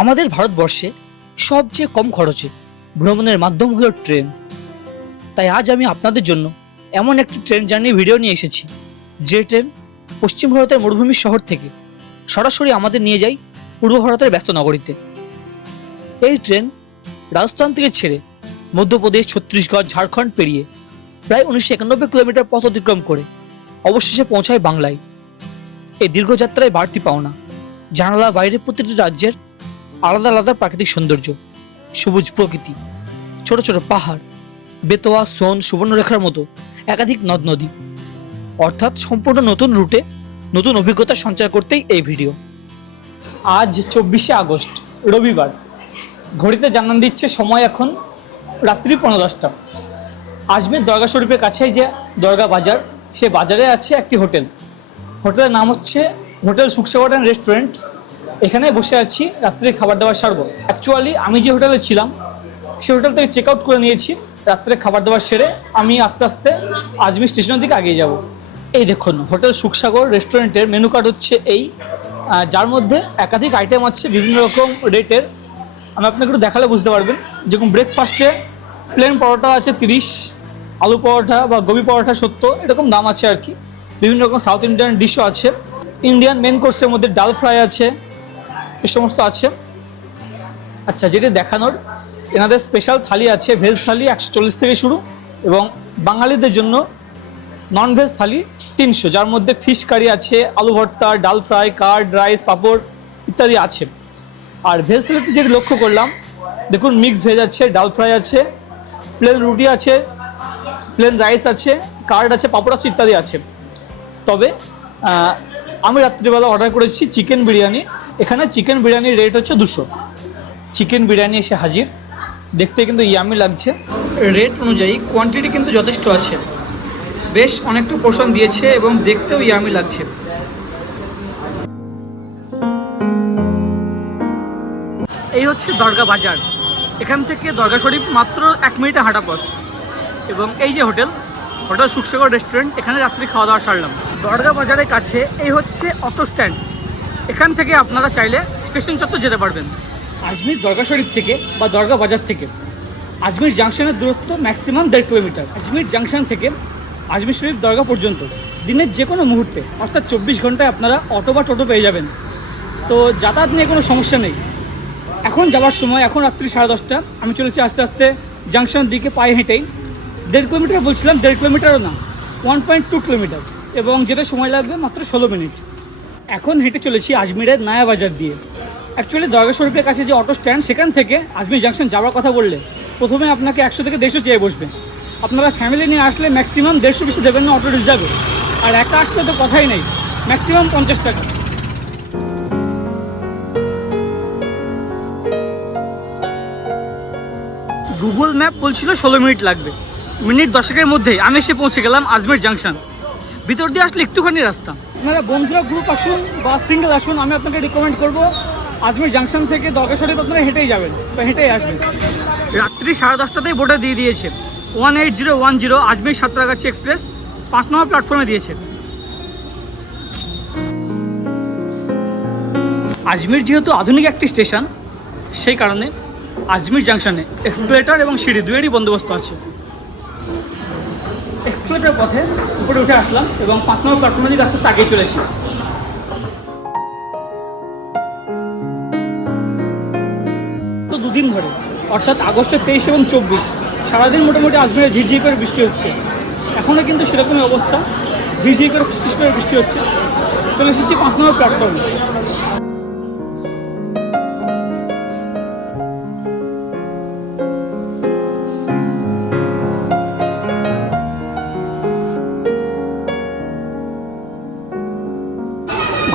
আমাদের ভারতবর্ষে সবচেয়ে কম খরচে ভ্রমণের মাধ্যম হলো ট্রেন। তাই আজ আমি আপনাদের জন্য এমন একটি ট্রেন জার্নি ভিডিও নিয়ে এসেছি, যে ট্রেন পশ্চিম ভারতের মরুভূমি শহর থেকে সরাসরি আমাদের নিয়ে যায় পূর্ব ভারতের ব্যস্ত নগরীতে। এই ট্রেন রাজস্থান থেকে ছেড়ে মধ্যপ্রদেশ, ছত্তিশগড়, ঝাড়খণ্ড পেরিয়ে প্রায় উনিশশো একানব্বই কিলোমিটার পথ অতিক্রম করে অবশেষে পৌঁছায় বাংলায়। এই দীর্ঘযাত্রায় বাড়তি পাওনা জানালা বাইরে প্রতিটি রাজ্যের আলাদা আলাদা প্রাকৃতিক সৌন্দর্য, সবুজ প্রকৃতি, ছোট ছোট পাহাড়, বেতোয়া, সোন, সুবর্ণরেখার মতো একাধিক নদ নদী। অর্থাৎ সম্পূর্ণ নতুন রুটে নতুন অভিজ্ঞতা সঞ্চার করতেই এই ভিডিও। আজ চব্বিশে আগস্ট, রবিবার। ঘড়িতে জানান দিচ্ছে সময় এখন রাত্রি পনেরো দশটা। আজমের দরগা শরীফের কাছে যে দরগা বাজার, সে বাজারে আছে একটি হোটেল। হোটেলের নাম হচ্ছে হোটেল সুখসাগর অ্যান্ড রেস্টুরেন্ট। এখানে বসে আছি, রাত্রে খাবার দাবার সারবো। অ্যাকচুয়ালি আমি যে হোটেলে ছিলাম, সে হোটেল থেকে চেক আউট করে নিয়েছি, রাত্রে খাবার দাবার সেরে আমি আস্তে আস্তে আজমির স্টেশনের দিকে এগিয়ে যাব। এই দেখুন হোটেল সুখসাগর রেস্টুরেন্টের মেনু কার্ড হচ্ছে এই। যার মধ্যে একাধিক আইটেম আছে, বিভিন্ন রকম রেটের আমি আপনাকে একটু দেখালে বুঝতে পারবেন। যেরকম ব্রেকফাস্টে প্লেন পরোটা আছে তিরিশ, আলু পরোটা বা গোবি পরোটা সত্তর, এরকম দাম আছে আর কি। বিভিন্ন রকম সাউথ ইন্ডিয়ান ডিশও আছে। ইন্ডিয়ান মেন কোর্সের মধ্যে ডাল ফ্রাই আছে। এ সমস্ত আছে। আচ্ছা যেটি দেখানোর, এনাদের স্পেশাল থালি আছে ভেজ থালি একশো চল্লিশ থেকে শুরু এবং বাঙালিদের জন্য নন ভেজ থালি তিনশো, যার মধ্যে ফিশ কারি আছে, আলু ভর্তা, ডাল ফ্রাই কার্ড রাইস পাঁপড় ইত্যাদি আছে। আর ভেজ থালিতে যেটি লক্ষ্য করলাম, দেখুন মিক্স ভেজ আছে, ডাল ফ্রাই আছে প্লেন রুটি আছে প্লেন রাইস আছে কার্ড আছে, পাঁপড় আছে ইত্যাদি আছে। তবে আমি রাত্রিবেলা অর্ডার করেছি চিকেন বিরিয়ানি। এখানে চিকেন বিরিয়ানির রেট হচ্ছে দুশো। চিকেন বিরিয়ানি এসে হাজির। দেখতে কিন্তু ইয়ামি লাগছে। রেট অনুযায়ী কোয়ান্টিটি কিন্তু যথেষ্ট আছে। বেশ অনেকটা পোষণ দিয়েছে এবং দেখতেও ইয়ামি লাগছে। এই হচ্ছে দরগা বাজার। এখান থেকে দরগা শরীফ মাত্র এক মিনিটে হাঁটা পথ এবং এই যে হোটেল হোটেল সুখসাগর রেস্টুরেন্ট, এখানে রাত্রি খাওয়া দাওয়া সারলাম। দরগা বাজারের কাছে এই হচ্ছে অটো স্ট্যান্ড। এখান থেকে আপনারা চাইলে স্টেশন চত্বর যেতে পারবেন। আজমির দরগা শরীফ থেকে বা দরগা বাজার থেকে। আজমির জাংশনের দূরত্ব ম্যাক্সিমাম দেড় কিলোমিটার। আজমির জাংশন থেকে আজমির শরীফ দরগা পর্যন্ত। দিনের যে কোনো মুহূর্তে, অর্থাৎ চব্বিশ ঘন্টায় আপনারা অটো বা টোটো পেয়ে যাবেন। তো যাতায়াত নিয়ে কোনো সমস্যা নেই। এখন যাওয়ার সময়, এখন রাত্রি সাড়ে দশটা। আমি চলেছি আস্তে আস্তে জাংশনের দিকে পায়ে হেঁটেই। দেড় কিলোমিটার বলছিলাম, দেড় কিলোমিটারও না ওয়ান পয়েন্ট টু কিলোমিটার। এবং যেটা সময় লাগবে মাত্র ষোলো মিনিট। এখন হেঁটে চলেছি আজমিরের নায়া বাজার দিয়ে। অ্যাকচুয়ালি দরগা শরীফের কাছে যে অটো স্ট্যান্ড সেখান থেকে আজমির জাংশন যাওয়ার কথা বললে, প্রথমে আপনাকে একশো থেকে দেড়শো চেয়ে বসবে। আপনারা ফ্যামিলি নিয়ে আসলে ম্যাক্সিমাম দেড়শো বেশি দেবেন না অটো রিজার্ভে আর একা আসলে তো কথাই নেই ম্যাক্সিমাম পঞ্চাশ টাকা। গুগল ম্যাপ বলছিল ষোলো মিনিট লাগবে। মিনিট দশকের মধ্যেই আমি এসে পৌঁছে গেলাম আজমের জাংশন। ভিতর দিয়ে আসলে একটুখানি রাস্তা। আপনারা বন্ধুরা গ্রুপ আসুন বা সিঙ্গেল আসুন আমি আপনাকে রিকমেন্ড করব আজমের জাংশন থেকে দরগা শরীফ আপনারা হেঁটেই যাবেন বা হেঁটেই আসবেন। রাত্রি সাড়ে দশটাতেই বোর্ডে দিয়ে দিয়েছে। One eight zero one zero Ajmer Santragachi express পাঁচ নম্বর প্ল্যাটফর্মে দিয়েছে। আজমির যেহেতু আধুনিক একটি স্টেশন সেই কারণে আজমির জাংশনে এক্সপ্লেটার এবং সিঁড়ি দুয়েরই বন্দোবস্ত আছে। এক্সপ্লেটার পথে উপরে উঠে আসলাম এবং পাঁচ নম্বর প্ল্যাটফর্মে দিকে আস্তে আস্তে চলেছি। তো দুদিন ধরে, অর্থাৎ আগস্টের তেইশ এবং চব্বিশ, সারাদিন মোটামুটি আজমিরে ঝিরঝির করে বৃষ্টি হচ্ছে। এখনও কিন্তু সেরকমই অবস্থা, ঝিরঝির করে ফিস করে বৃষ্টি হচ্ছে। চলে এসেছি পাঁচ নম্বর প্ল্যাটফর্মে।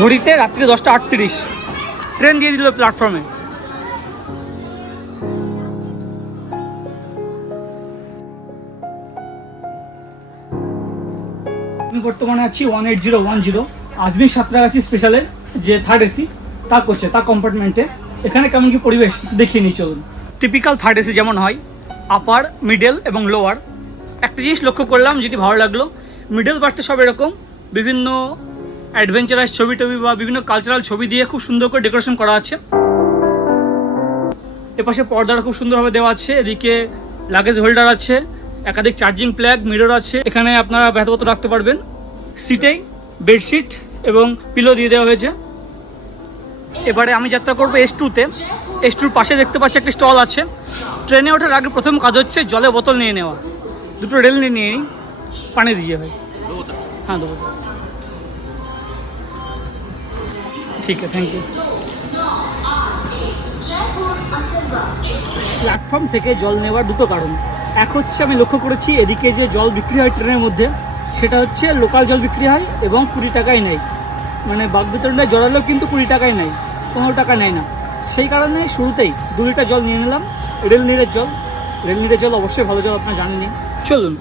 ঘড়িতে রাত্রি দশটা আটত্রিশ। ট্রেন দিয়ে দিল প্ল্যাটফর্মে। আমি বর্তমানে আছি one eight zero one zero Ajmer Santragachi স্পেশালের যে থার্ড এসি তা করছে তার কম্পার্টমেন্টে এখানে কেমন কি পরিবেশ দেখিয়ে নিই, চলুন। টিপিক্যাল থার্ড এসি যেমন হয় আপার মিডল এবং লোয়ার একটা জিনিস লক্ষ্য করলাম, যেটি ভালো লাগল মিডল বার্থে সব এরকম, বিভিন্ন অ্যাডভেঞ্চারাস ছবি টবি বা বিভিন্ন কালচারাল ছবি দিয়ে খুব সুন্দর করে ডেকোরেশন করা আছে। এপাশে পর্দাটা খুব সুন্দরভাবে দেওয়া আছে, এদিকে লাগেজ হোল্ডার আছে, একাধিক চার্জিং প্ল্যাগ মিরর আছে, এখানে আপনারা ব্যাথপত্র রাখতে পারবেন। সিটেই বেডশিট এবং পিলো দিয়ে দেওয়া হয়েছে। এবারে আমি যাত্রা করব এস টুতে এস টুর পাশে দেখতে পাচ্ছি একটা স্টল আছে। ট্রেনে ওঠার আগে প্রথম কাজ হচ্ছে জলে বোতল নিয়ে নেওয়া। দুটো রেল নিয়ে নিয়ে পানি দিয়ে ভাই হ্যাঁ দেবো। ঠিক আছে থ্যাংক ইউ প্ল্যাটফর্ম থেকে জল নেওয়ার দুটো কারণ। এক হচ্ছে আমি লক্ষ্য করেছি, এদিকে যে জল বিক্রি হয় ট্রেনের মধ্যে, সেটা হচ্ছে লোকাল জল বিক্রি হয় এবং কুড়ি টাকায় নেয়। মানে বাঘ বিতরণটায় জড়ালেও কিন্তু কুড়ি টাকায় নেয়, পনেরো টাকা নেয় না। সেই কারণে শুরুতেই দু লিটার জল নিয়ে নিলাম, রেল নীরের জল। রেল নীরের জল অবশ্যই ভালো জল, আপনারা জানেনই। চলুন,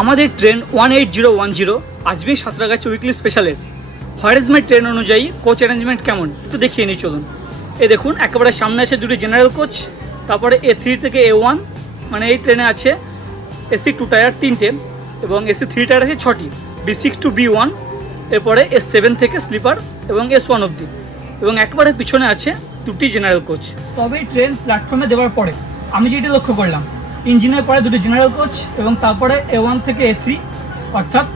আমাদের train one eight zero one zero, Ajmer Santragachi weekly স্পেশালের হয়ারেজমেন্ট ট্রেন অনুযায়ী কোচ অ্যারেঞ্জমেন্ট কেমন? একটু দেখিয়ে নিই, চলুন। এ দেখুন, একেবারে সামনে আছে দুটি জেনারেল কোচ তারপরে এ থ্রি থেকে এ ওয়ান মানে এই ট্রেনে আছে এসি টু টায়ার তিনটে, এবং এসি থ্রি টায়ার আছে ছটি B six two B one এরপরে এস সেভেন থেকে স্লিপার এবং এস ওয়ান অবধি। এবং একবারে পিছনে আছে দুটি জেনারেল কোচ তবে ট্রেন প্ল্যাটফর্মে দেওয়ার পরে আমি যেটি লক্ষ্য করলাম ইঞ্জিনের পরে দুটি জেনারেল কোচ এবং তারপরে এ ওয়ান থেকে এ থ্রি অর্থাৎ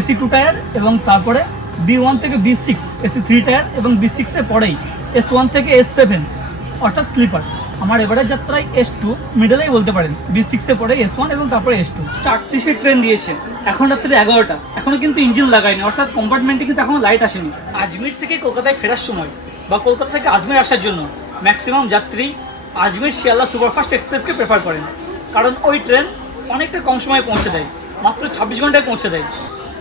এসি টু টায়ার এবং তারপরে বি ওয়ান থেকে B six AC three tier এবং বি সিক্সের পরেই এস ওয়ান থেকে এস সেভেন অর্থাৎ স্লিপার আমার এবারের যাত্রায় এস টু মিডলেই বলতে পারেন। বি সিক্সে পরে এস ওয়ান এবং তারপরে এস টু চারত্রিশের ট্রেন দিয়েছে। এখন রাত্রে এগারোটা। এখনও কিন্তু ইঞ্জিন লাগায়নি অর্থাৎ কম্পার্টমেন্টে কিন্তু এখনও লাইট আসেনি। আজমির থেকে কলকাতায় ফেরার সময় বা কলকাতা থেকে আজমির আসার জন্য ম্যাক্সিমাম যাত্রী আজমির শিয়ালদা সুপারফাস্ট এক্সপ্রেসকে প্রেফার করেন। কারণ ওই ট্রেন অনেকটা কম সময়ে পৌঁছে দেয়, মাত্র ছাব্বিশ ঘন্টায় পৌঁছে দেয়।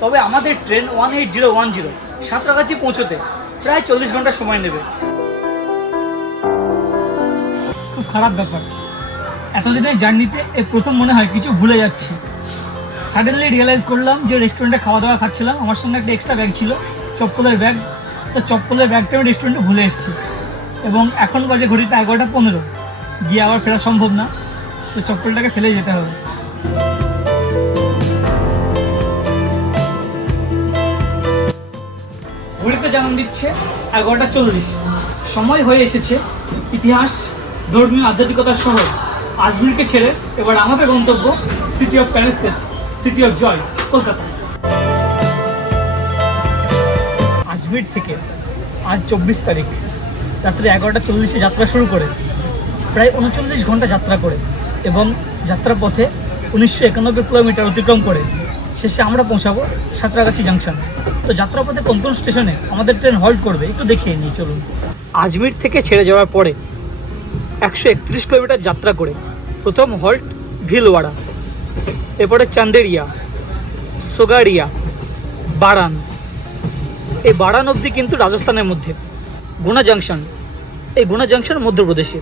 তবে আমাদের train one eight zero one zero, Santragachi পৌঁছতে প্রায় চল্লিশ ঘণ্টা সময় নেবে। খুব খারাপ ব্যাপার। এতদিনের জার্নিতে এই প্রথম মনে হয় কিছু ভুলে যাচ্ছি। সাডেনলি রিয়েলাইজ করলাম যে রেস্টুরেন্টে খাওয়া দাওয়া খাচ্ছিলাম। আমার সঙ্গে একটা এক্সট্রা ব্যাগ ছিল, চপ্পলের ব্যাগ তো চপ্পলের ব্যাগটা আমি রেস্টুরেন্টে ভুলে এসেছি। এবং এখন বাজে ঘড়িটা এগারোটা পনেরো। গিয়ে আবার ফেরা সম্ভব না। তো চপ্পলটাকে ফেলে যেতে হবে। জানান দিচ্ছে, এগারোটা চল্লিশ। সময় হয়ে এসেছে, ইতিহাস, ধর্মীয় আধ্যাত্মিকতার শহর আজমিরকে ছেড়ে এবার আমাদের গন্তব্য city of palaces city of joy Kolkata. Ajmer থেকে আজ চব্বিশ তারিখ, রাত্রে এগারোটা চল্লিশে যাত্রা শুরু করে, প্রায় উনচল্লিশ ঘণ্টা যাত্রা করে এবং যাত্রার পথে উনিশশো একানব্বই কিলোমিটার অতিক্রম করে। শেষে আমরা পৌঁছাবো সাঁতরাগাছি জাংশন তো যাত্রাপথে কোন কোন স্টেশনে আমাদের ট্রেন হল্ট করবে, একটু দেখিয়ে নিই, চলুন। আজমির থেকে ছেড়ে যাওয়ার পরে একশো একত্রিশ কিলোমিটার যাত্রা করে প্রথম হল্ট ভিলওয়াড়া, এরপরে চান্দেরিয়া, সোগাড়িয়া, বারান। এই বারান অবধি কিন্তু রাজস্থানের মধ্যে, গুনা জাংশন এই গুনা জাংশন মধ্যপ্রদেশে।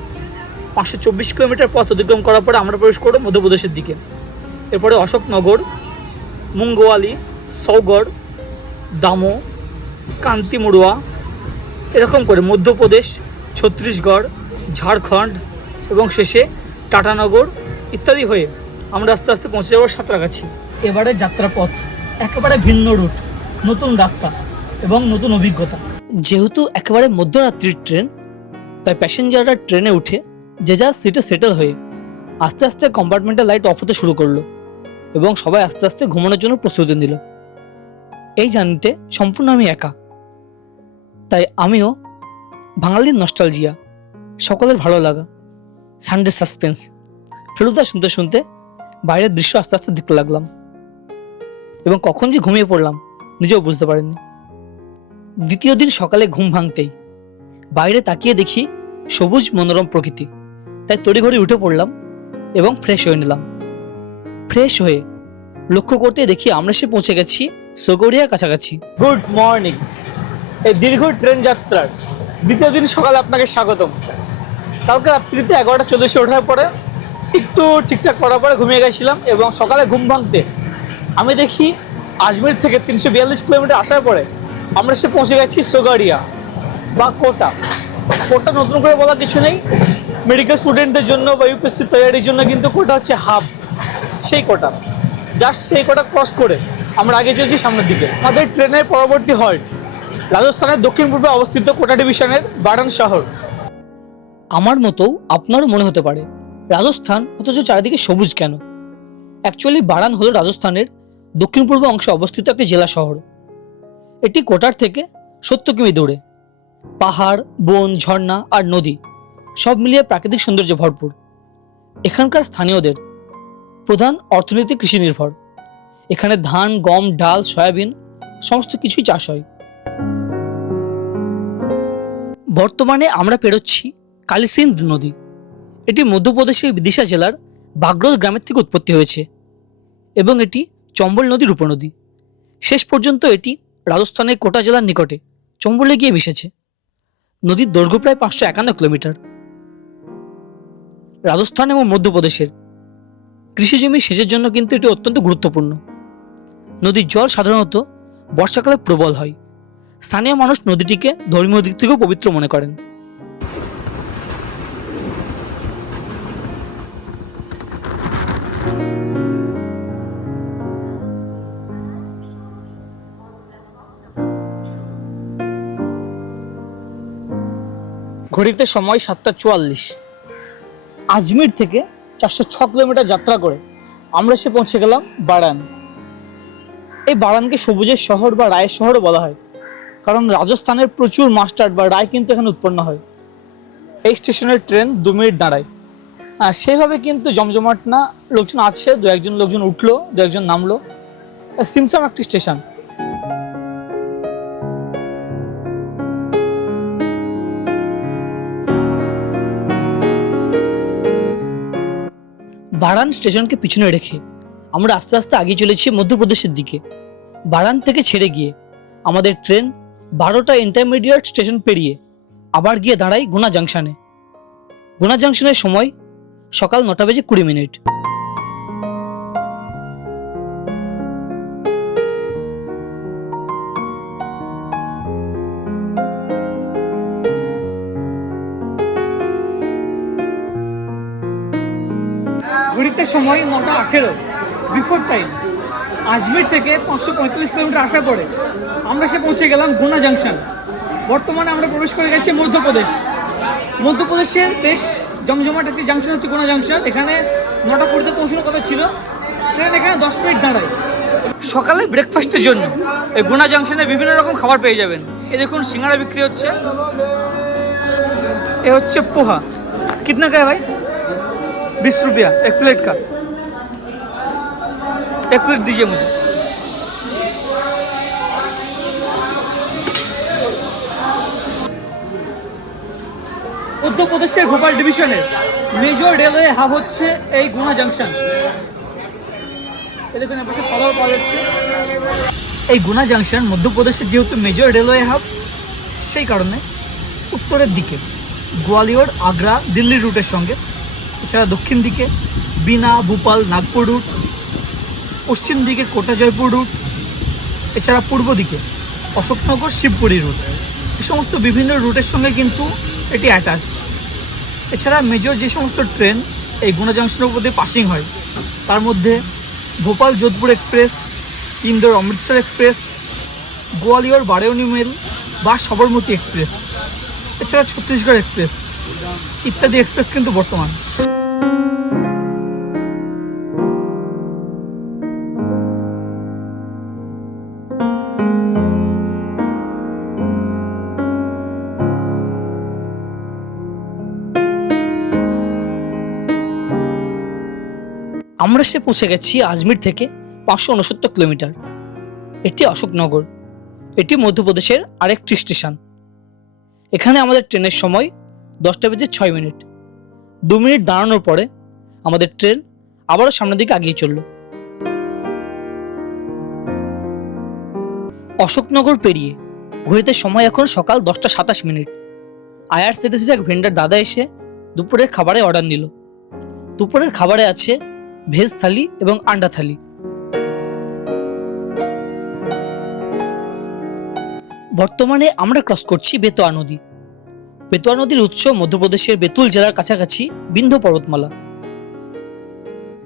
পাঁচশো চব্বিশ কিলোমিটার পথ অতিক্রম করার পরে আমরা প্রবেশ করব মধ্যপ্রদেশের দিকে। এরপরে অশোকনগর মুঙ্গোয়ালি সৌগড় দামো কান্তিমুড়ুয়া এরকম করে মধ্যপ্রদেশ ছত্তিশগড় ঝাড়খণ্ড এবং শেষে টাটানগর ইত্যাদি হয়ে আমরা আস্তে আস্তে পৌঁছে যাব সাঁতরাগাছি। এবারে যাত্রাপথ একেবারে ভিন্ন রুট নতুন রাস্তা এবং নতুন অভিজ্ঞতা। যেহেতু একেবারে মধ্যরাত্রির ট্রেন তাই প্যাসেঞ্জাররা ট্রেনে উঠে যে যা সিটে সেটেল হয়ে আস্তে আস্তে কম্পার্টমেন্টের লাইট অফ হতে শুরু করল। এবং সবাই আস্তে আস্তে ঘুমানোর জন্য প্রস্তুতি নিল। এই জার্নিতে সম্পূর্ণ আমি একা। তাই আমিও বাঙালির নস্টালজিয়া সকলের ভালো লাগা সানডে সাসপেন্স ফেলুদা শুনতে শুনতে বাইরের দৃশ্য আস্তে আস্তে দেখতে লাগলাম। এবং কখন যে ঘুমিয়ে পড়লাম, নিজেও বুঝতে পারিনি। দ্বিতীয় দিন সকালে ঘুম ভাঙতেই বাইরে তাকিয়ে দেখি সবুজ মনোরম প্রকৃতি। তাই তড়িঘড়ি উঠে পড়লাম এবং ফ্রেশ হয়ে নিলাম। ফ্রেশ হয়ে লক্ষ্য করতে দেখি আমরা সে পৌঁছে গেছি সোগড়িয়ার কাছাকাছি। গুড মর্নিং এই দীর্ঘ ট্রেন যাত্রার দ্বিতীয় দিন সকালে আপনাকে স্বাগতম। কালকে রাত্রিতে এগারোটা চল্লিশে ওঠার পরে একটু ঠিকঠাক করার পরে ঘুমিয়ে গেছিলাম এবং সকালে ঘুম ভাঙতে আমি দেখি আজমির থেকে তিনশো বিয়াল্লিশ কিলোমিটার আসার পরে আমরা সে পৌঁছে গেছি সোগাড়িয়া বা কোটা। কোটা নতুন করে বলার কিছু নেই। মেডিকেল স্টুডেন্টদের জন্য বা ইউপিএসসি তৈরির জন্য কিন্তু কোটা হচ্ছে হাব সেই কোটা। জাস্ট সেই কোটা ক্রস করে আমরা আগে চলছি সামনের দিকে। আমাদের ট্রেনের পরবর্তী হল্ট রাজস্থানের দক্ষিণ পূর্বে অবস্থিত কোটা ডিভিশনের বারান শহর। আমার মতো আপনারও মনে হতে পারে, রাজস্থান অথচ চারিদিকে সবুজ কেন? অ্যাকচুয়ালি বারান হলো রাজস্থানের দক্ষিণ পূর্ব অংশে অবস্থিত একটি জেলা শহর। এটি কোটার থেকে সত্তর কিমি দূরে। পাহাড়, বন, ঝর্ণা আর নদী সব মিলিয়ে প্রাকৃতিক সৌন্দর্যে ভরপুর। এখানকার স্থানীয়দের প্রধান অর্থনীতি কৃষি নির্ভর। এখানে ধান, গম, ডাল, সয়াবিন সমস্ত কিছুই চাষ হয়। বর্তমানে আমরা পেরোচ্ছি কালিসিন্ধ নদী। এটি মধ্যপ্রদেশের বিদিশা জেলার বাগরোল গ্রামের থেকে উৎপত্তি হয়েছে এবং এটি চম্বল নদীর উপনদী। শেষ পর্যন্ত এটি রাজস্থানের কোটা জেলার নিকটে চম্বলে গিয়ে মিশেছে। নদীর দৈর্ঘ্য প্রায় পাঁচশো একান্ন কিলোমিটার। রাজস্থান এবং মধ্যপ্রদেশের কৃষিজমি সেচের জন্য কিন্তু এটি অত্যন্ত গুরুত্বপূর্ণ। নদীর জল সাধারণত বর্ষাকালে প্রবল হয়। স্থানীয় মানুষ নদীটিকে ধর্মীয় দিক থেকেও পবিত্র মনে করেন। ঘড়িতে সময় সাতটা চুয়াল্লিশ। আজমির থেকে চারশো ছ কিলোমিটার যাত্রা করে আমরা এসে পৌঁছে গেলাম বারান। এই বারানকে সবুজের শহর বা রায়ের শহরও বলা হয়, কারণ রাজস্থানের প্রচুর মাস্টার্ড বা রায় কিন্তু এখানে উৎপন্ন হয়। এই স্টেশনের ট্রেন দু মিনিট দাঁড়ায়। আর সেইভাবে কিন্তু জমজমাট না, লোকজন আছে, দু একজন লোকজন উঠল, দু একজন নামলো। সিমসাম একটি স্টেশন। বারান স্টেশনকে পিছনে রেখে আমরা আস্তে আস্তে আগে চলেছি মধ্যপ্রদেশের দিকে। বারান থেকে ছেড়ে গিয়ে আমাদের ট্রেন বারোটা ইন্টারমিডিয়েট স্টেশন পেরিয়ে আবার গিয়ে দাঁড়াই গুনা জাংশনে। গুনা জাংশনের সময় সকাল নটা বেজে কুড়ি মিনিট। সময় নটা আঠেরো বিফোর টাইম আজমির থেকে পাঁচশো পঁয়তাল্লিশ কিলোমিটার আসার পরে আমরা সে পৌঁছে গেলাম গুনা জাংশন বর্তমানে আমরা প্রবেশ করে গেছি মধ্যপ্রদেশ। মধ্যপ্রদেশের বেশ জমজমাট একটি জাংশন হচ্ছে গুনা জাংশন এখানে নটা কুড়িতে পৌঁছানোর কথা ছিল। ট্রেন এখানে দশ মিনিট দাঁড়ায় সকালে ব্রেকফাস্টের জন্য এই গুনা জাংশনে বিভিন্ন রকম খাবার পেয়ে যাবেন। এ দেখুন সিঙ্গারা বিক্রি হচ্ছে। এ হচ্ছে পোহা। কিতনা কায় ভাই? बीस रुपया एक प्लेट का एक प्लेट दीजिए मुझे মধ্যপ্রদেশের ভোপাল ডিভিশনের মেজর রেলওয়ে হাব হচ্ছে এই গুনা জাংশন এই দেখুন এপাশে খাবার পাওয়া যাচ্ছে এই গুনা জাংশন মধ্যপ্রদেশের যেহেতু মেজর রেলওয়ে হাব সেই কারণে উত্তরের দিকে গোয়ালিয়র আগ্রা দিল্লি রুটের সঙ্গে এছাড়া দক্ষিণ দিকে বিনা, ভোপাল, নাগপুর রুট, পশ্চিম দিকে কোটা জয়পুর রুট, এছাড়া পূর্ব দিকে অশোকনগর, শিবপুরি রুট। এই সমস্ত বিভিন্ন রুটের সঙ্গে কিন্তু এটি অ্যাটাচড এছাড়া মেজর যে সমস্ত ট্রেন এই গুনা জাংশনের উপর দিয়ে পাসিং হয়, তার মধ্যে Bhopal Jodhpur express Indore Amritsar express Gwalior Barauni mail বা সবরমতী এক্সপ্রেস এছাড়া ছত্তিশগড় এক্সপ্রেস ইত্যাদি এক্সপ্রেস কিন্তু বর্তমান। আমরা সে পৌঁছে গেছি আজমির থেকে পাঁচশো উনসত্তর কিলোমিটার। এটি অশোকনগর। এটি মধ্যপ্রদেশের আরেকটি স্টেশন। এখানে আমাদের ট্রেনের সময় দশটা বেজে ছয় মিনিট। দু মিনিট দাঁড়ানোর পরে আমাদের ট্রেন আবারও সামনের দিকে আগিয়ে চলল। অশোকনগর পেরিয়ে ঘড়িতে সময় এখন সকাল দশটা সাতাশ মিনিট। আইআরসিটিসির এক ভেন্ডার দাদা এসে দুপুরের খাবারে অর্ডার নিল। দুপুরের খাবারে আছে ভেজ থালি এবং আন্ডা থালি। বর্তমানে আমরা ক্রস করছি বেতোয়া নদী। বেতোয়া নদীর উৎস মধ্যপ্রদেশের বেতুল জেলার কাছাকাছি বিন্ধ্য পর্বতমালা।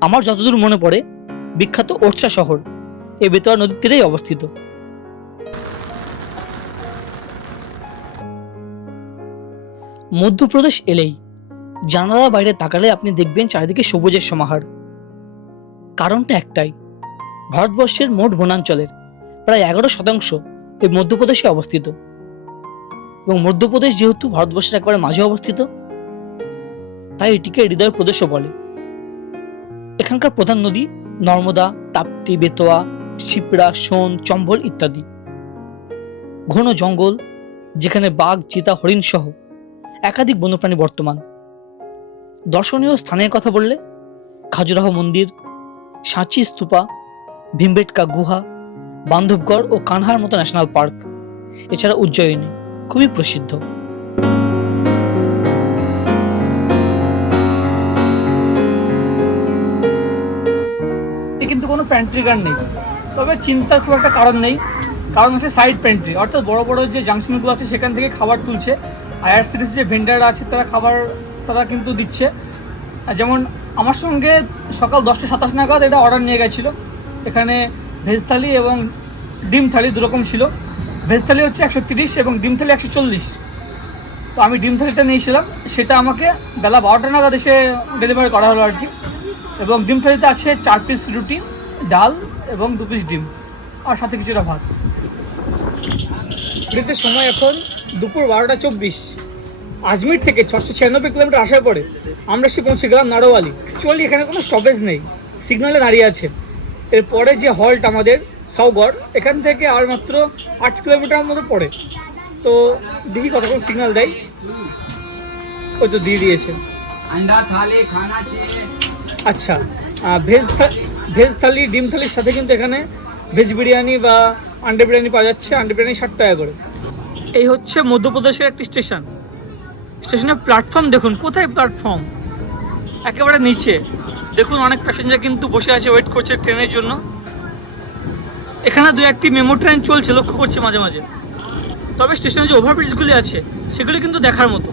আমার যতদূর মনে পড়ে, বিখ্যাত ওরছা শহর, এই বেতোয়া নদীর তীরেই অবস্থিত। মধ্যপ্রদেশ এলেই, জানালার বাইরে তাকালে আপনি দেখবেন চারিদিকে সবুজের সমাহার। কারণটা একটাই, ভারতবর্ষের মোট বনাঞ্চলের প্রায় এগারো শতাংশ এই মধ্যপ্রদেশে অবস্থিত। এবং মধ্যপ্রদেশ যেহেতু ভারতবর্ষের একেবারে মাঝে অবস্থিত, তাই এটিকে হৃদয় প্রদেশও বলে। এখানকার প্রধান নদী নর্মদা, তাপ্তি, বেতোয়া, শিপড়া, সোন, চম্বল ইত্যাদি। ঘন জঙ্গল, যেখানে বাঘ, চিতা, হরিণ সহ একাধিক বন্যপ্রাণী বর্তমান। দর্শনীয় স্থানের কথা বললে খাজুরাহ মন্দির, সাঁচি স্তূপা, ভীমবেটকা গুহা, বান্ধবগড় ও কানহার মতো ন্যাশনাল পার্ক, এছাড়া উজ্জয়িনী। খুবই প্রসিদ্ধ। কিন্তু কোনো প্যান্ট্রি গান নেই। তবে চিন্তার খুব একটা কারণ নেই। কারণ হচ্ছে সাইড প্যান্ট্রি অর্থাৎ বড় বড় যে জাংশনগুলো আছে, সেখান থেকে খাবার তুলছে। আইআরসিটিসি যে ভেন্ডাররা আছে, তারা খাবার তারা কিন্তু দিচ্ছে। যেমন আমার সঙ্গে সকাল দশটা সাতাশ নাগাদ এটা অর্ডার নিয়ে গেছিল। এখানে ভেজ থালি এবং ডিম থালি দুরকম ছিল। ভেজ থালি হচ্ছে একশো তিরিশ এবং ডিম থালি একশো চল্লিশ। তো আমি ডিম থালিটা নিয়েছিলাম, সেটা আমাকে বেলা বারোটা নাগাদ এসে ডেলিভারি করা হলো আর কি। এবং ডিম থালিতে আছে চার পিস রুটি, ডাল এবং দু পিস ডিম, আর সাথে কিছুটা ভাত। ঘড়িতে সময় এখন দুপুর বারোটা চব্বিশ। আজমির থেকে ছশো ছিয়ানব্বই কিলোমিটার আসার পরে আমরা সে পৌঁছে গেলাম নারোয়ালি অ্যাকচুয়ালি এখানে কোনো স্টপেজ নেই সিগনালে দাঁড়িয়ে আছে। এরপরে যে হল্ট আমাদের সাউগড় এখান থেকে আর মাত্র আট কিলোমিটার মতো পড়ে। তো দিদি কতক্ষণ সিগনাল দেয়। ওই তো দিয়ে দিয়েছে। আচ্ছা ভেজ ভেজ থালি ডিম থালির সাথে কিন্তু এখানে ভেজ বিরিয়ানি বা আন্ডে বিরিয়ানি পাওয়া যাচ্ছে। আন্ডে বিরিয়ানি ষাট টাকা করে। এই হচ্ছে মধ্যপ্রদেশের একটি স্টেশন। স্টেশনের প্ল্যাটফর্ম দেখুন কোথায় প্ল্যাটফর্ম একেবারে নিচে। দেখুন অনেক প্যাসেঞ্জার কিন্তু বসে আছে ওয়েট করছে ট্রেনের জন্য। এখানে দু একটি মেমো ট্রেন চলছে, লক্ষ্য করছি মাঝে মাঝে। তবে স্টেশনে যে ওভারব্রিজগুলি আছে, সেগুলি কিন্তু দেখার মতো।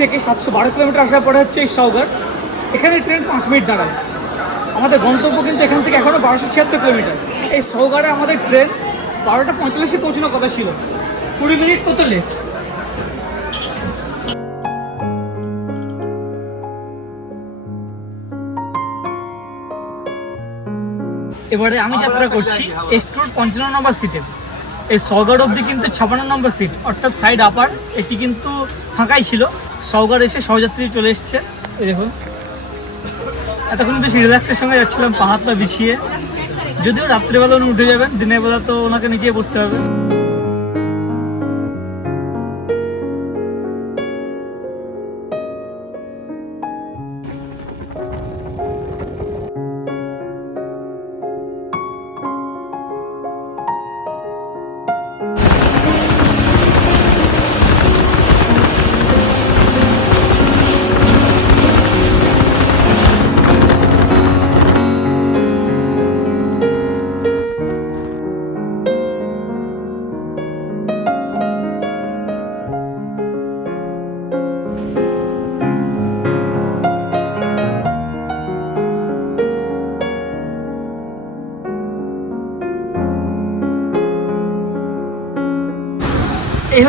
থেকে সাতশো বারো কিলোমিটার আসার পরে হচ্ছে এই সাউগার এখানে ট্রেন পাঁচ মিনিট দাঁড়ায়। আমাদের গন্তব্য কিন্তু এখান থেকে এখনও বারোশো ছিয়াত্তর কিলোমিটার। এই সৌগারে আমাদের ট্রেন বারোটা পঁয়তাল্লিশে পৌঁছানোর কথা ছিল। কুড়ি মিনিট কত লেট এবারে আমি যাত্রা করছি এস্টোর পঞ্চান্ন নম্বর সিটে এই সৌগড় অবধি কিন্তু ছাপান্ন নম্বর সিট অর্থাৎ সাইড আপার এটি কিন্তু ফাঁকাই ছিল। সৌগড় এসে সহযাত্রী চলে এসছে। এই দেখুন। এতক্ষণ বেশ রিল্যাক্সের সঙ্গে যাচ্ছিলাম পাহাড়টা বিছিয়ে। যদিও রাত্রিবেলা উনি উঠে যাবেন, দিনের বেলা তো ওনাকে নিচে বসতে হবে।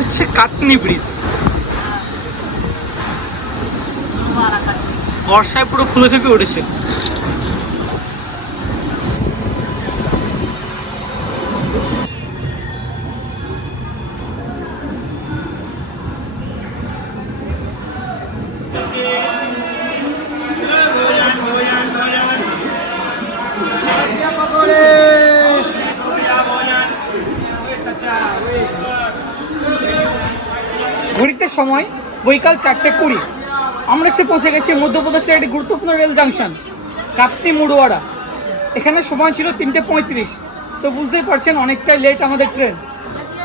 হচ্ছে কাতনি ব্রিজ। বর্ষায় পুরো খুলে থেকে উঠেছে। সময় বৈকাল চারটে কুড়ি। আমরা এসে পৌঁছে গেছি মধ্যপ্রদেশের একটি গুরুত্বপূর্ণ রেল জাংশন কাপ্তি মুড়োয়ারা। এখানে সময় ছিল তিনটে পঁয়ত্রিশ। তো বুঝতেই পারছেন অনেকটাই লেট আমাদের ট্রেন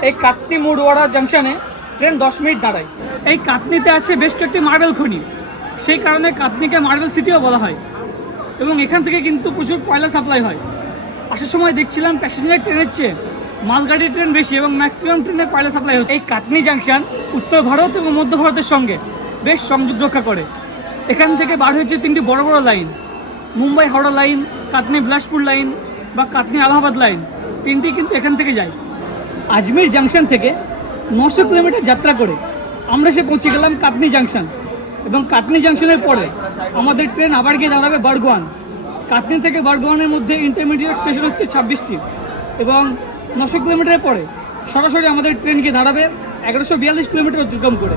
এই কাটনি মুড়োয়ারা জাংশনে ট্রেন দশ মিনিট দাঁড়ায়। এই কাটনিতে আছে বেশ কয়েকটি মার্বেল খনি। সেই কারণে কাতনিকে মার্বেল সিটিও বলা হয়। এবং এখান থেকে কিন্তু প্রচুর কয়লা সাপ্লাই হয়। আসার সময় দেখছিলাম প্যাসেঞ্জার ট্রেনের চেয়ে মালগাড়ি ট্রেন বেশি এবং ম্যাক্সিমাম ট্রেনে কয়লা সাপ্লাই হচ্ছে এই কাটনি জাংশন উত্তর ভারত এবং মধ্য ভারতের সঙ্গে বেশ সংযোগ রক্ষা করে। এখান থেকে বার হয়েছে তিনটি বড় বড় line Mumbai Howrah line Katni Bilaspur line বা কাটনি আলাহাবাদ লাইন তিনটি কিন্তু এখান থেকে যায়। আজমির জাংশন থেকে নশো কিলোমিটার যাত্রা করে আমরা সে পৌঁছে গেলাম কাটনি জাংশন এবং কাটনি জাংশনের পরে আমাদের ট্রেন আবার গিয়ে দাঁড়াবে বারগোয়ান। কাটনি থেকে বারগোয়ানের মধ্যে ইন্টারমিডিয়েট স্টেশন হচ্ছে ছাব্বিশটি এবং নশো কিলোমিটারের পরে সরাসরি আমাদের ট্রেন গিয়ে দাঁড়াবে এগারোশো বিয়াল্লিশ কিলোমিটার অতিক্রম করে।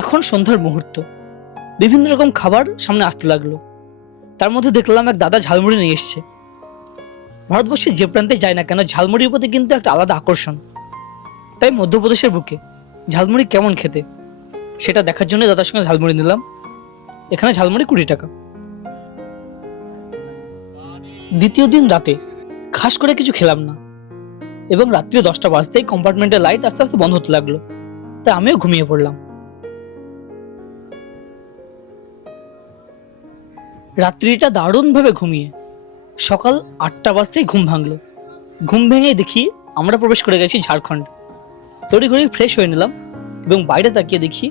এখন সন্ধ্যার মুহূর্ত। বিভিন্ন রকম খাবার সামনে আসতে লাগল। তার মধ্যে দেখলাম এক দাদা ঝালমুড়ি নিয়ে এসছে। ভারতবর্ষে যে প্রান্তে যায় না কেন ঝালমুড়ির প্রতি কিন্তু একটা আলাদা আকর্ষণ। তাই মধ্যপ্রদেশের বুকে ঝালমুড়ি কেমন খেতে? সেটা দেখার জন্য দাদার সঙ্গে ঝালমুড়ি নিলাম। এখানে ঝালমুড়ি কুড়ি টাকা। দ্বিতীয় দিন রাতে খাস করে কিছু খেলাম না। এবং রাত্রি দশটা বাজতেই কম্পার্টমেন্টের লাইট আস্তে আস্তে বন্ধ হতে লাগল। তাই আমিও ঘুমিয়ে পড়লাম। রাত্রিটা দারুণভাবে ঘুমিয়ে। সকাল আটটা বাজতেই ঘুম ভাঙলো। ঘুম ভেঙে দেখি আমরা প্রবেশ করে গেছি ঝাড়খণ্ড। তড়িঘড়ি ফ্রেশ হয়ে নিলাম এবং বাইরে তাকিয়ে দেখি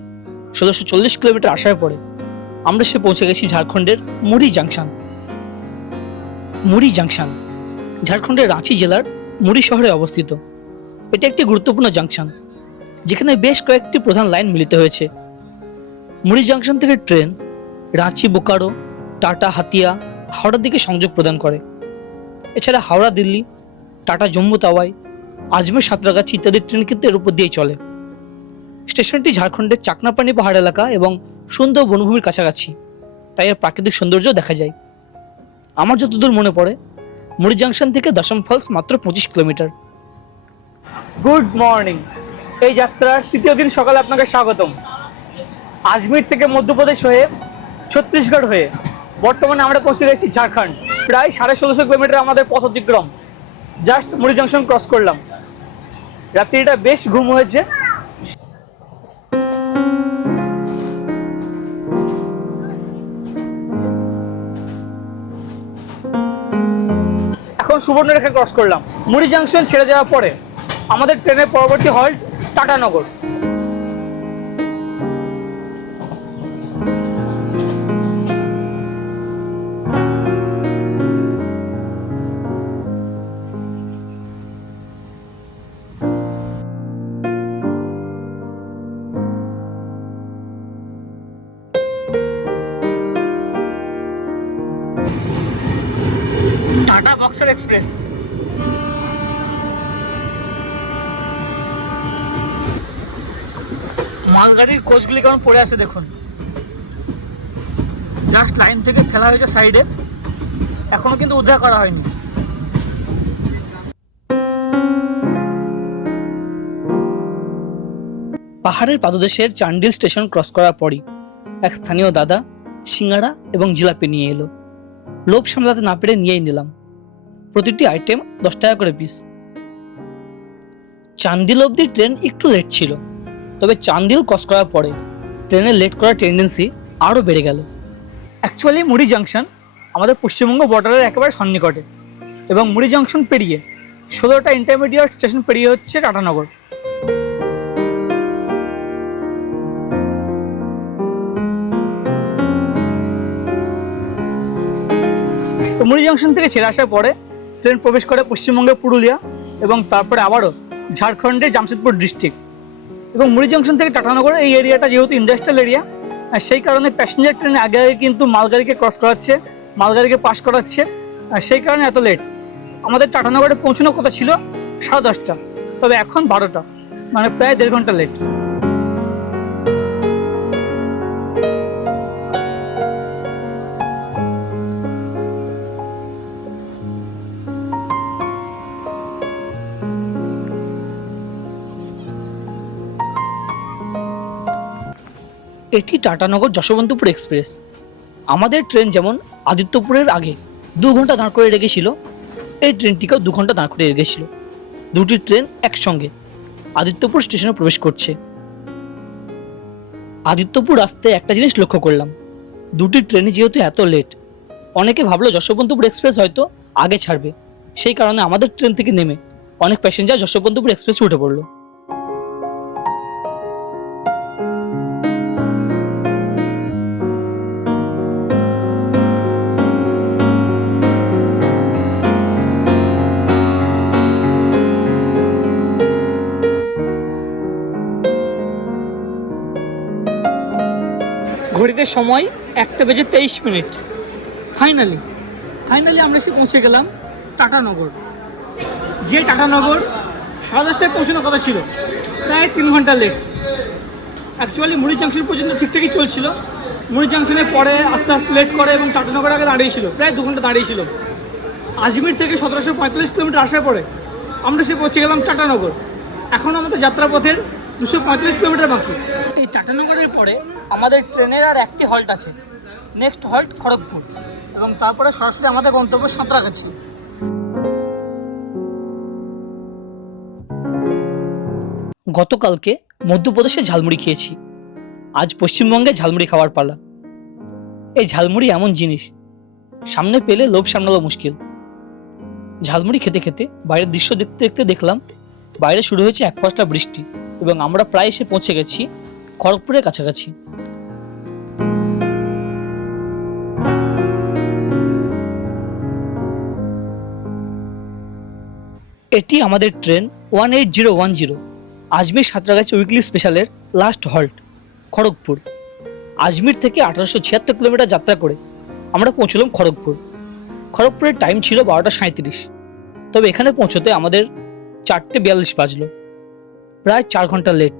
ষোলোশো চল্লিশ কিলোমিটার আসার পরে আমরা সে পৌঁছে গেছি ঝাড়খণ্ডের মুড়ি জাংশন। মুড়ি জাংশন, ঝাড়খণ্ডের রাঁচি জেলার মুড়ি শহরে অবস্থিত। এটি একটি গুরুত্বপূর্ণ জাংশন, যেখানে বেশ কয়েকটি প্রধান লাইন মিলিত হয়েছে। মুড়ি জাংশন থেকে ট্রেন রাঁচি, বোকারো, টাটা, হাতিয়া, হাওড়ার দিকে সংযোগ প্রদান করে। এছাড়া হাওড়া, দিল্লি, টাটা, জম্মু, তাওয়াই, আজমের, সাঁতরাগাছি ইত্যাদি ট্রেন কিন্তু এর উপর দিয়েই চলে। স্টেশনটি ঝাড়খণ্ডের চাকনাপানি পাহাড় এলাকা এবং সুন্দর বনভূমির কাছাকাছি। তাই এর প্রাকৃতিক সৌন্দর্য দেখা যায়। আমার যতদূর মনে পড়ে, মুড়ি জাংশন থেকে দশম ফলস মাত্র পঁচিশ কিলোমিটার। Good morning. এই যাত্রার তৃতীয় দিন সকালে আপনাকে স্বাগতম। আজমির থেকে মধ্যপ্রদেশ হয়ে ছত্তিশগড় হয়ে বর্তমানে আমরা পৌঁছে গেছি ঝাড়খণ্ড। প্রায় সাড়ে ষোলোশো কিলোমিটার আমাদের পথ অতিক্রম। জাস্ট মুড়ি জাংশন ক্রস করলাম। রাত্রিটা বেশ ঘুম হয়েছে। এখন সুবর্ণরেখা ক্রস করলাম। মুড়ি জাংশন ছেড়ে যাওয়ার পরে আমাদের ট্রেনের পরবর্তী হল্ট টাটানগর টাটা বক্সার এক্সপ্রেস। মালগাড়ির কোচগুলি কেমন পড়ে আছে দেখুন। জাস্ট লাইন থেকে ফেলা হয়েছে সাইডে এখনও কিন্তু উদ্ধার করা হয়নি। পাহাড়ের পাদদেশের চান্ডিল স্টেশন ক্রস করার পরই এক স্থানীয় দাদা সিঙ্গাড়া এবং জিলাপি নিয়ে এলো। লোভ সামলাতে না পেরে নিয়েই নিলাম। প্রতিটি আইটেম দশ টাকা করে পিস চান্দিল অবধি ট্রেন একটু লেট ছিল, তবে চান্দিল ক্রস করার পরে ট্রেনের লেট করার টেন্ডেন্সি আরও বেড়ে গেল। অ্যাকচুয়ালি মুড়ি জাংশন আমাদের পশ্চিমবঙ্গ বর্ডারের একেবারে সন্নিকটে এবং মুড়ি জাংশন পেরিয়ে ষোলোটা ইন্টারমিডিয়েট স্টেশন পেরিয়ে হচ্ছে টাটানগর তো মুড়ি জংশন থেকে ছেড়ে আসার পরে ট্রেন প্রবেশ করে পশ্চিমবঙ্গের পুরুলিয়া এবং তারপরে আবারও ঝাড়খণ্ডের জামশেদপুর ডিস্ট্রিক্ট। এবং মুড়ি জংশন থেকে টাটানগর এই এরিয়াটা যেহেতু ইন্ডাস্ট্রিয়াল এরিয়া আর সেই কারণে প্যাসেঞ্জার ট্রেনে আগে আগে কিন্তু মালগাড়িকে ক্রস করাচ্ছে, মালগাড়িকে পাস করাচ্ছে আর সেই কারণে এত লেট আমাদের টাটানগরে পৌঁছানোর কথা ছিল সাড়ে দশটা, তবে এখন বারোটা মানে প্রায় দেড় ঘণ্টা লেট এটি টাটানগর যশবন্তপুর এক্সপ্রেস। আমাদের ট্রেন যেমন আদিত্যপুরের আগে দু ঘণ্টা দাঁড় করে রেখেছিল, এই ট্রেনটিকেও দু ঘণ্টা দাঁড় করিয়ে রেখেছিল। দুটি ট্রেন একসঙ্গে আদিত্যপুর স্টেশনে প্রবেশ করছে। আদিত্যপুর আসতে একটা জিনিস লক্ষ্য করলাম। দুটি ট্রেনই যেহেতু এত লেট অনেকে ভাবলো যশবন্তপুর এক্সপ্রেস হয়তো আগে ছাড়বে। সেই কারণে আমাদের ট্রেন থেকে নেমে অনেক প্যাসেঞ্জার যশবন্তপুর এক্সপ্রেসে উঠে পড়ল। সময় একটা বেজে তেইশ মিনিট। ফাইনালি ফাইনালি আমরা এসে পৌঁছে গেলাম টাটানগর। যে টাটানগর সাড়ে দশটায় পৌঁছানোর কথা ছিল, প্রায় তিন ঘণ্টা লেট অ্যাকচুয়ালি মুড়ি জাংশন পর্যন্ত ঠিকঠাকই চলছিল। মুড়ি জাংশনের পরে আস্তে আস্তে লেট করে এবং টাটানগর আগে দাঁড়িয়েছিল প্রায় দু ঘণ্টা দাঁড়িয়েছিল আজমির থেকে সতেরোশো পঁয়তাল্লিশ কিলোমিটার আসার পরে আমরা সে পৌঁছে গেলাম টাটানগর। এখন আমাদের যাত্রাপথের দুশো পঁয়তাল্লিশ কিলোমিটার বাকি। এই টাটানগরের পরে আমাদের ট্রেনের আর একটি হল্ট আছে। Next halt Kharagpur. এবং তারপরে সরাসরি আমাদের গন্তব্য সাঁতরাগাছি গতকালকে মধ্যপ্রদেশে ঝালমুড়ি খেয়েছি। আজ পশ্চিমবঙ্গে ঝালমুড়ি খাওয়ার পালা। এই ঝালমুড়ি এমন জিনিস, সামনে পেলে লোভ সামলানো মুশকিল। ঝালমুড়ি খেতে খেতে বাইরের দৃশ্য দেখতে দেখতে দেখলাম, বাইরে শুরু হয়েছে এক পাঁচটা বৃষ্টি। এবং আমরা প্রায় এসে পৌঁছে গেছি খড়গপুরের কাছাকাছি। এটি আমাদের train one eight zero one zero, Ajmer Santragachi weekly স্পেশালের last halt, Kharagpur. Ajmer থেকে আঠারোশো ছিয়াত্তর কিলোমিটার যাত্রা করে আমরা পৌঁছলাম খড়গপুর। খড়গপুরের টাইম ছিল বারোটা সাঁত্রিশ তবে এখানে পৌঁছতে আমাদের চারটে বিয়াল্লিশ বাজলো। প্রায় চার ঘণ্টা লেট।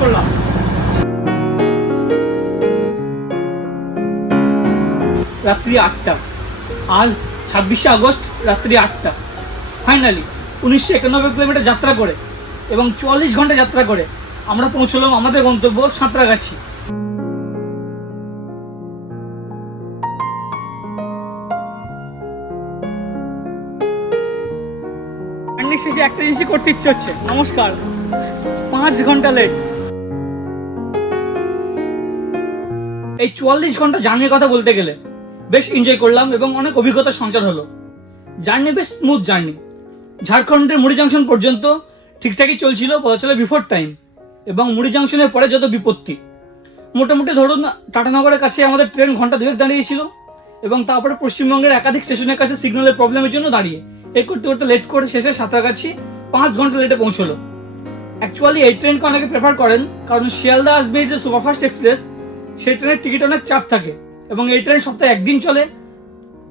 করলাম। রাত্রি আটটা। আজ ছাব্বিশে আগস্ট, রাত্রি আটটা। ফাইনালি উনিশশো একানব্বই কিলোমিটার যাত্রা করে এবং চুয়াল্লিশ ঘণ্টা যাত্রা করে আমরা পৌঁছলাম আমাদের গন্তব্য সাঁতরাগাছি। শেষে একটা জিনিসই করতে ইচ্ছে হচ্ছে। নমস্কার। পাঁচ ঘণ্টা লেট এই চুয়াল্লিশ ঘণ্টা জার্নির কথা বলতে গেলে বেশ এনজয় করলাম এবং অনেক অভিজ্ঞতার সঞ্চার হলো। জার্নি বেশ স্মুথ জার্নি। ঝাড়খণ্ডের মুড়ি জাংশন পর্যন্ত ঠিকঠাকই চলছিল পথ চলে বিফোর টাইম এবং মুড়ি জাংশনের পরে যত বিপত্তি। মোটামুটি ধরুন টাটানগরের কাছে আমাদের ট্রেন ঘণ্টা দুয়েক দাঁড়িয়েছিল এবং তারপরে পশ্চিমবঙ্গের একাধিক স্টেশনের কাছে সিগন্যালের প্রবলেমের জন্য দাঁড়িয়ে। এই করতে করতে লেট করে শেষে সাঁতরাগাছি পাঁচ ঘণ্টা লেটে পৌঁছলো। অ্যাকচুয়ালি এই ট্রেনকে অনেকে প্রেফার করেন, কারণ শিয়ালদা আজমির যে সুপারফাস্ট এক্সপ্রেস সেই ট্রেনের টিকিট অনেক চাপ থাকে এবং এই ট্রেন সপ্তাহে একদিন চলে।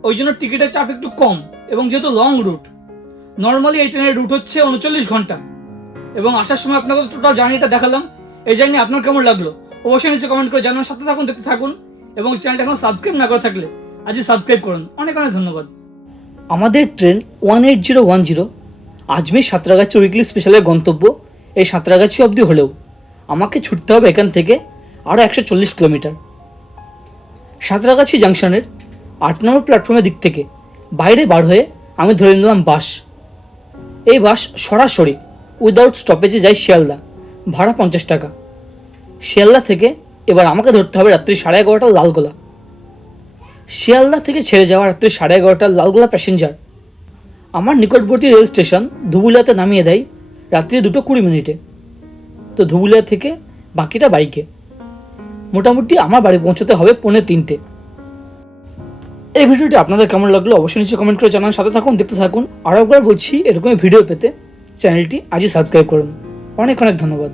ওই জন্য টিকিটের চাপ একটু কম এবং যেহেতু লং রুট নর্মালি এই ট্রেনের রুট হচ্ছে উনচল্লিশ ঘণ্টা। এবং আসার সময় আপনাকে টোটাল জার্নিটা দেখালাম। এই জার্নি আপনার কেমন লাগল? অবশ্যই নিচে কমেন্ট করে জানার সাথে থাকুন, দেখতে থাকুন এবং চ্যানেলটা এখন সাবস্ক্রাইব না করে থাকলে আজই সাবস্ক্রাইব করুন। অনেক অনেক ধন্যবাদ। আমাদের train one eight zero one zero Ajmer Santragachi weekly স্পেশালের গন্তব্য। এই সাঁতরাগাছি অবধি হলেও আমাকে ছুটতে হবে এখান থেকে আরও একশো চল্লিশ কিলোমিটার। সাঁতরাগাছি জাংশনের আট নম্বর প্ল্যাটফর্মের দিক থেকে বাইরে বার হয়ে আমি ধরে নিলাম বাস। এই বাস সরাসরি উইদাউট স্টপেজে যায় শিয়ালদা, ভাড়া পঞ্চাশ টাকা। শিয়ালদা থেকে এবার আমাকে ধরতে হবে রাত্রি সাড়ে এগারোটা লালগোলা। শিয়ালদা থেকে ছেড়ে যাওয়া রাত্রি সাড়ে এগারোটার লালগোলা প্যাসেঞ্জার আমার নিকটবর্তী রেল স্টেশন ধুবুলিয়াতে নামিয়ে দেয় রাত্রি দুটো কুড়ি মিনিটে। তো ধুবুলিয়া থেকে বাকিটা বাইকে। মোটামুটি আমার বাড়ি পৌঁছতে হবে পৌনে তিনটে। এই ভিডিওটি আপনাদের কেমন লাগল অবশ্যই নিচে কমেন্ট করে জানান, সাথে থাকুন, দেখতে থাকুন। আরও একবার বলছি, এরকমই ভিডিও পেতে চ্যানেলটি আজই সাবস্ক্রাইব করুন। অনেক অনেক ধন্যবাদ।